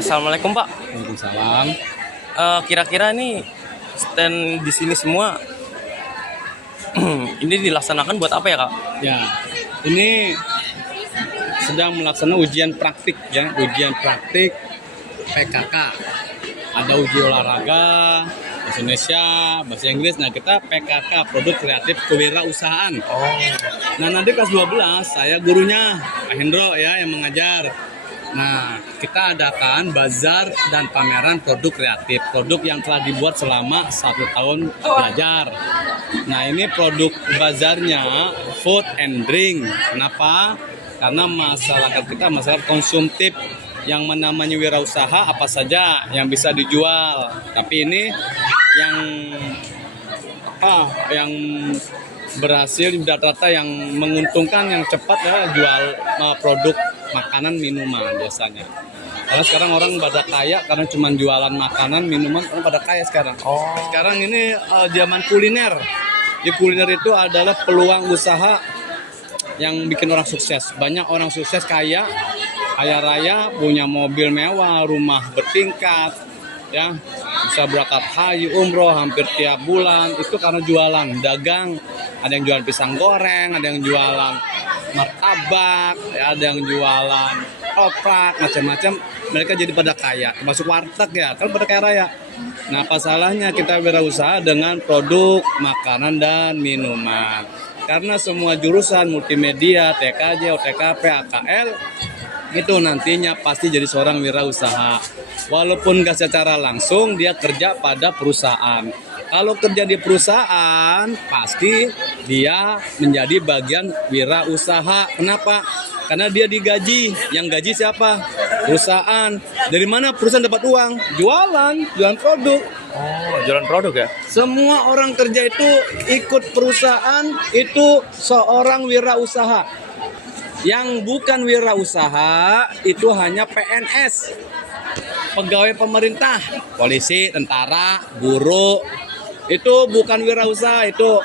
Assalamualaikum Pak. Waalaikumsalam. Kira-kira nih stand di sini semua ini dilaksanakan buat apa ya Kak? Ya, ini sedang melaksanakan ujian praktik ya, ujian praktik PKK. Ada uji olahraga, bahasa Indonesia, bahasa Inggris. Nah, kita PKK, produk kreatif kewirausahaan. Nah, nanti kelas 12 saya gurunya Pak Hendro ya yang mengajar. Nah, kita adakan bazar dan pameran produk kreatif, produk yang telah dibuat selama 1 tahun belajar. Nah, ini produk bazarnya food and drink. Kenapa? Karena masyarakat kita masyarakat konsumtif, yang namanya wirausaha apa saja yang bisa dijual. Tapi ini yang berhasil rata-rata yang menguntungkan, yang cepat ya jual produk makanan minuman biasanya. Karena sekarang orang pada kaya karena cuma jualan makanan minuman, orang pada kaya sekarang. Sekarang ini zaman kuliner. Di kuliner itu adalah peluang usaha yang bikin orang sukses. Banyak orang sukses kaya raya, punya mobil mewah, rumah bertingkat, ya bisa berangkat haji, umroh hampir tiap bulan. Itu karena jualan, dagang. Ada yang jualan pisang goreng, ada yang jualan martabak, ada yang jualan oprak, macam-macam. Mereka jadi pada kaya, masuk warteg ya, kan pada kaya raya. Nah, apa salahnya kita berwirausaha dengan produk makanan dan minuman? Karena semua jurusan multimedia, TKJ, OTKP, AKL itu nantinya pasti jadi seorang wirausaha. Walaupun nggak secara langsung dia kerja pada perusahaan. Kalau kerja di perusahaan pasti dia menjadi bagian wirausaha. Kenapa? Karena dia digaji. Yang gaji siapa? Perusahaan. Dari mana perusahaan dapat uang? Jualan produk. Jualan produk ya? Semua orang kerja itu ikut perusahaan, itu seorang wirausaha. Yang bukan wirausaha itu hanya PNS, pegawai pemerintah, polisi, tentara, guru. Itu bukan wirausaha, itu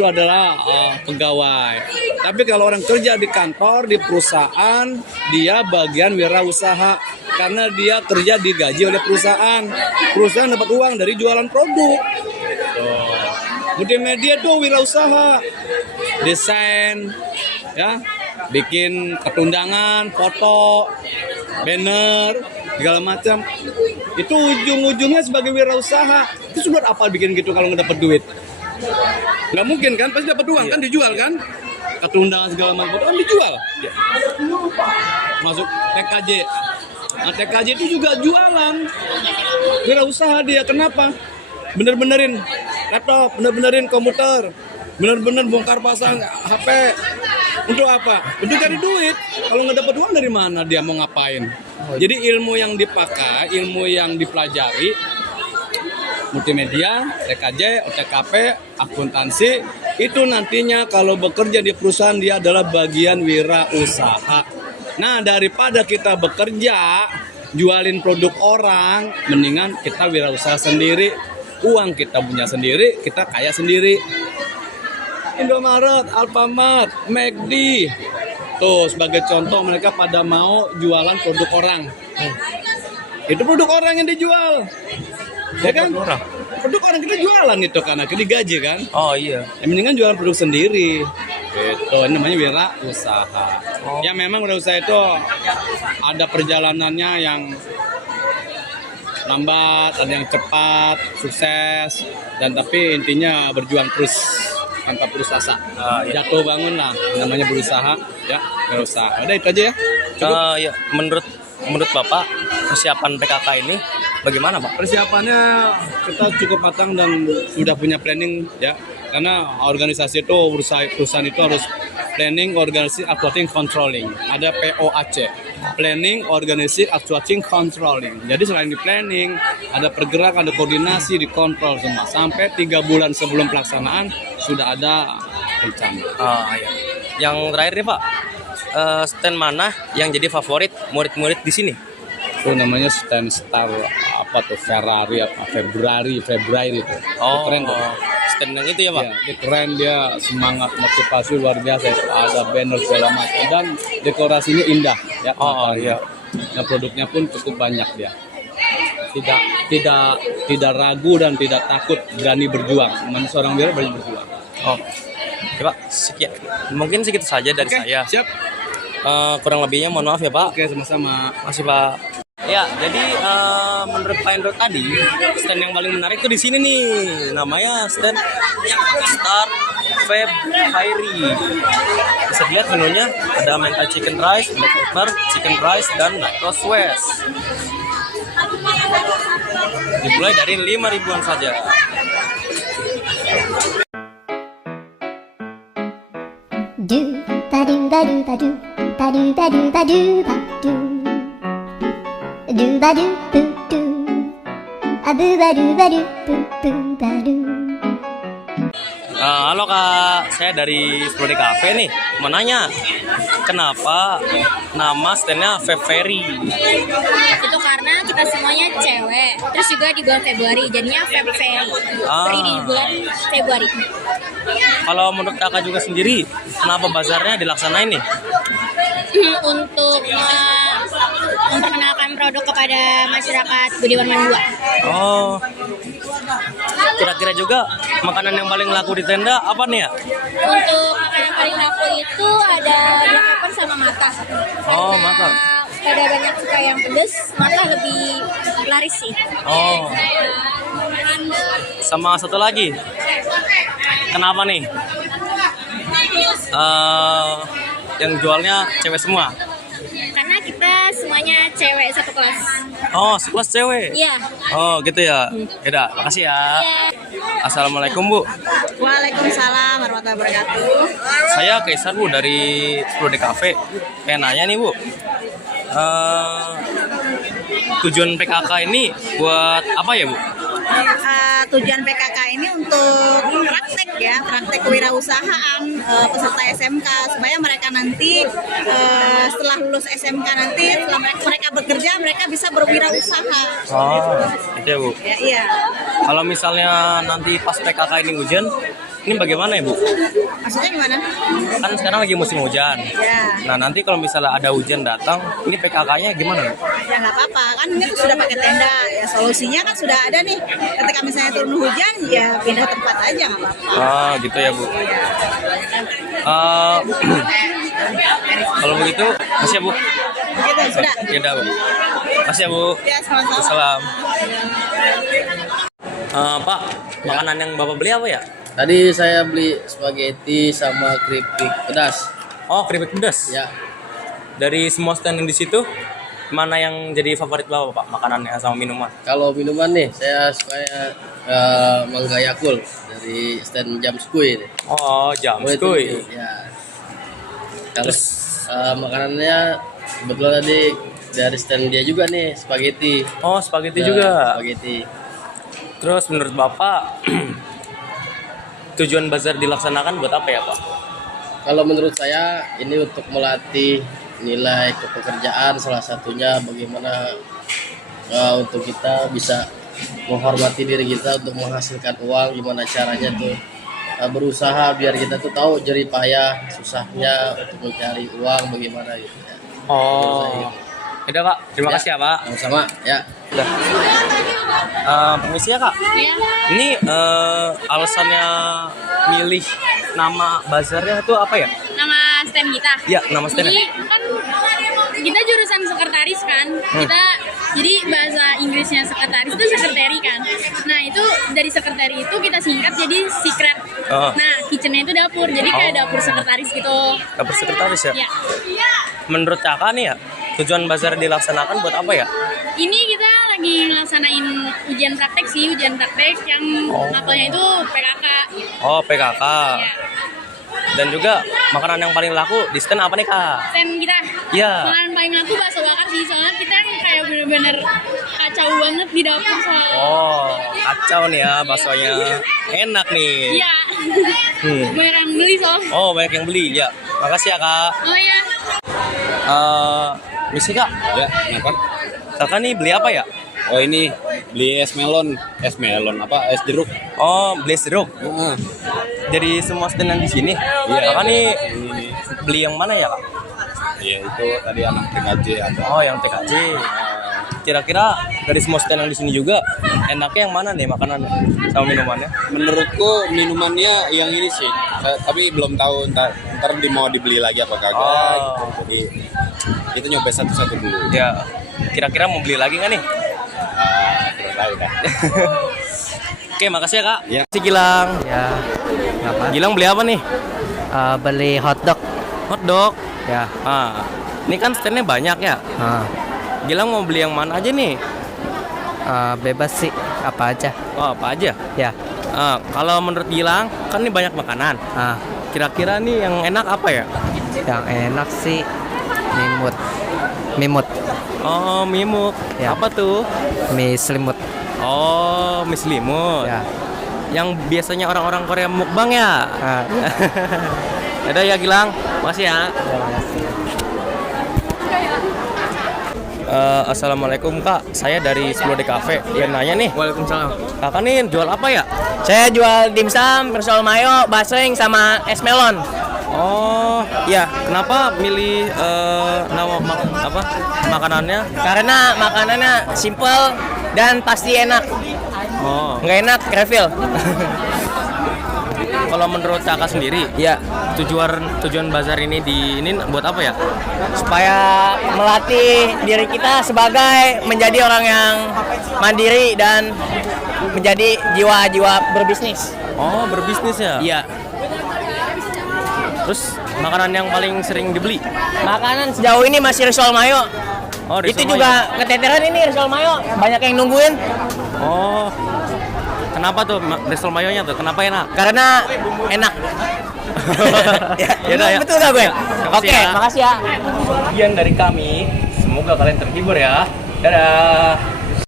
adalah pegawai. Tapi kalau orang kerja di kantor, di perusahaan, dia bagian wirausaha karena dia kerja digaji oleh perusahaan. Perusahaan dapat uang dari jualan produk. Multimedia itu wirausaha, desain, ya. Bikin ketundangan, foto, banner, segala macam. Itu ujung-ujungnya sebagai wirausaha. Itu sudah apa bikin gitu kalau nggak dapat duit? Nggak mungkin kan? Pasti dapat uang kan, dijual kan? Ketundangan segala macam kan dijual. Masuk TKJ. Nah, TKJ itu juga jualan. Wirausaha dia. Kenapa? Bener-benerin laptop, bener-benerin komputer, bener-bener bongkar pasang HP. Untuk apa? Untuk cari duit. Kalau nggak dapat uang dari mana dia mau ngapain? Jadi ilmu yang dipakai, ilmu yang dipelajari, multimedia, TKJ, OTKP, akuntansi, itu nantinya kalau bekerja di perusahaan dia adalah bagian wirausaha. Nah, daripada kita bekerja jualin produk orang, mendingan kita wirausaha sendiri. Uang kita punya sendiri, kita kaya sendiri. Indomaret, Alfamart, McD. Tuh sebagai contoh mereka pada mau jualan produk orang. Itu produk orang yang dijual. Ya kan? Produk orang kita jualan itu karena kita digaji kan? Oh iya. Yang mendingan jualan produk sendiri. Itu namanya wirausaha. Ya memang wirausaha itu ada perjalanannya yang lambat, ada yang cepat, sukses, dan tapi intinya berjuang terus tanpa putus asa. Jatuh bangun lah, namanya berusaha, ya berusaha. Udah itu aja ya. Ya, menurut Bapak persiapan PKK ini bagaimana Pak? Persiapannya kita cukup matang dan sudah punya planning ya. Karena organisasi itu perusahaan itu harus planning, organisasi, actuating, controlling. Ada POAC, planning, organisasi, actuating, controlling. Jadi selain di planning, ada pergerakan, ada koordinasi, dikontrol semua. Sampai 3 bulan sebelum pelaksanaan sudah ada rencana. Iya. Yang terakhir nih Pak, stand mana yang jadi favorit murid-murid di sini? Itu namanya stand star apa tuh Ferrari apa Februari itu. Oh, Keren tuh. stand yang itu ya Pak? Ya, dia keren, dia semangat motivasi luar biasa. Ada banner segala macam dan dekorasinya indah ya. Oh iya. Dan produknya pun cukup banyak dia. Tidak ragu dan tidak takut, berani berjuang. Memang seorang wira berani berjuang. Oh, ya Pak, sekian. Mungkin segitu saja dari Oke, saya. siap. Kurang lebihnya mohon maaf ya Pak. Oke, sama-sama. Masih Pak. Ya, jadi menurut Pak Hendro tadi stand yang paling menarik itu di sini nih. Namanya stand Star Feb Fairy. Bisa dilihat menunya ada mental chicken rice, black pepper, chicken rice dan nachos west. Dimulai dari 5.000-an saja. Do ba do ba do ba do ba do ba do ba do ba do do ba do boo do a boo ba do ba do. Halo Kak, saya dari Sprode Cafe nih. Mau nanya, kenapa nama standnya Feb Fairy? Itu karena kita semuanya cewek, terus juga di bulan Februari, jadinya Feb Fairy. Fairy di bulan Februari. Kalau menurut kakak juga sendiri, kenapa bazarnya dilaksanain nih? Untuk memperkenalkan produk kepada masyarakat Budi Warman 2. Oh, kira-kira juga makanan yang paling laku di tenda apa nih ya? Untuk makanan paling laku itu ada black pepper sama mata. Oh, Karena mata. pada banyak suka yang pedes, mata lebih laris sih. Oh, sama satu lagi, kenapa nih? Yang jualnya cewek semua. Karena kita semuanya cewek satu kelas. Oh, sekelas cewek. Iya. Oh, gitu ya. Yaudah, makasih ya. Assalamualaikum Bu. Waalaikumsalam warahmatullahi wabarakatuh. Saya Kaisar Bu dari Sprode Cafe. Pengen nanya nih Bu. Tujuan PKK ini buat apa ya Bu? Tujuan PKK ini untuk praktek kewirausahaan peserta SMK supaya mereka nanti setelah lulus SMK nanti setelah mereka bekerja mereka bisa berwirausaha. Oh, gitu ya Bu. Ya, iya. Kalau misalnya nanti pas PKK ini hujan, ini bagaimana ya Bu? Maksudnya gimana? Kan sekarang lagi musim hujan. Ya. Nah nanti kalau misalnya ada hujan datang, ini PKK-nya gimana? Ya nggak apa-apa, kan ini tuh sudah pakai tenda. Ya solusinya kan sudah ada nih. Ketika misalnya turun hujan, ya pindah tempat aja nggak apa-apa. Ah, gitu ya Bu. Kalau begitu, masih ya Bu. Gitu sudah. Ya udah Bu. Masih ya Bu. Ya sama-sama. Salam. Pak, makanan yang Bapak beli apa ya? Tadi saya beli spaghetti sama keripik pedas. Oh, keripik pedas. Ya, Dari semua stand yang di situ, mana yang jadi favorit Bapak, Pak? Makanannya sama minuman? kalau minuman nih saya suka Mangga Yakul dari stand Jam Skuy. Oh, jam skuy. Ya. Kalau makanannya kebetulan tadi dari stand dia juga nih spaghetti. Oh, spaghetti Ya, juga. Spaghetti. Terus menurut Bapak, tujuan bazar dilaksanakan buat apa ya Pak? Kalau menurut saya ini untuk melatih nilai kepekerjaan, salah satunya bagaimana untuk kita bisa menghormati diri kita untuk menghasilkan uang, gimana caranya tuh berusaha biar kita tuh tahu jerih payah susahnya untuk mencari uang bagaimana gitu ya. Oh, udah Pak, terima kasih ya Pak. Sama-sama ya. Udah. Permisi ya Kak. Iya. Ini alasannya milih nama bazarnya itu apa ya? Nama stand kita. Ya, nama standnya. Jadi kan kita jurusan sekretaris kan. Kita jadi bahasa Inggrisnya sekretaris itu sekretari kan. Nah itu dari sekretari itu kita singkat jadi secret. Oh. Nah kitchennya itu dapur. Jadi kayak Oh. dapur sekretaris gitu. Dapur sekretaris ya? Ya. Menurut Kakak nih ya, tujuan bazar dilaksanakan buat apa ya? Ini kita lagi ngelaksanain ujian praktek sih, ujian praktek yang mapelnya itu PKK. Oh, PKK. Ya. Dan juga makanan yang paling laku di stand apa nih Kak? Stand kita. Iya. Makanan paling laku bakso bakar sih, soalnya kita kayak bener-bener kacau banget di dapur soalnya. Oh, kacau nih ya baksonya. Enak nih. Iya. Hmm. Banyak yang beli soalnya. Oh, banyak yang beli ya. Makasih ya Kak. Oh ya. Misi Kak. Ya, kenapa? Kakak nih beli apa ya? Oh ini Beli es melon apa? Es jeruk. Oh, beli jeruk. Heeh. Dari semua stand yang di sini. Iya. Kakak nih Ini. beli yang mana ya, Kak? Iya, itu tadi anak TKJ ada. Oh, yang TKJ. Kira-kira dari semua stand yang di sini juga enaknya yang mana nih makanannya sama minumannya? Menurutku minumannya yang ini sih, tapi belum tahu ntar mau dibeli lagi apa kagak. Oh. Gitu. Jadi itu nyoba satu-satu dulu. Ya, kira-kira mau beli lagi nggak nih? Belum tahu dah. Oke, makasih ya, Kak. Ya. Si Gilang. Ya, kenapa? Gilang beli apa nih? Beli hotdog. Hotdog. Ya. Ini kan standnya banyak ya. Gilang mau beli yang mana aja nih? Bebas sih, apa aja. Oh, apa aja? Ya. Kalau menurut Gilang, kan ini banyak makanan. Kira-kira nih yang enak apa ya? Yang enak sih mimut. Oh, mimuk. Ya. Apa tuh? Mie selimut. Oh, mie selimut. Ya. Yang biasanya orang-orang Korea mukbang ya. Yaudah ya Gilang, makasih ya. Assalamualaikum Kak, saya dari 10D Cafe. Pengen nanya nih. Waalaikumsalam. Kakak nih jual apa ya? Saya jual dimsum, risol mayo, basreng sama es melon. Oh, iya. Kenapa milih makanannya? Karena makanannya simple dan pasti enak. Oh, Nggak enak, refill. kalau menurut Kakak sendiri, Ya, tujuan bazar ini buat apa ya? supaya melatih diri kita sebagai menjadi orang yang mandiri dan menjadi jiwa-jiwa berbisnis. Oh, berbisnis ya? Iya. Terus makanan yang paling sering dibeli? Makanan sejauh ini masih risol mayo. Oh, Itu risol juga keteteran ini risol mayo. Banyak yang nungguin mayo. Oh, kenapa tuh risol mayonya tuh? Kenapa enak? karena enak. Yaudah, ya. Betul gak gue? Makasih Oke, ya. makasih ya. Sekian dari kami. Semoga kalian terhibur ya. Dadah.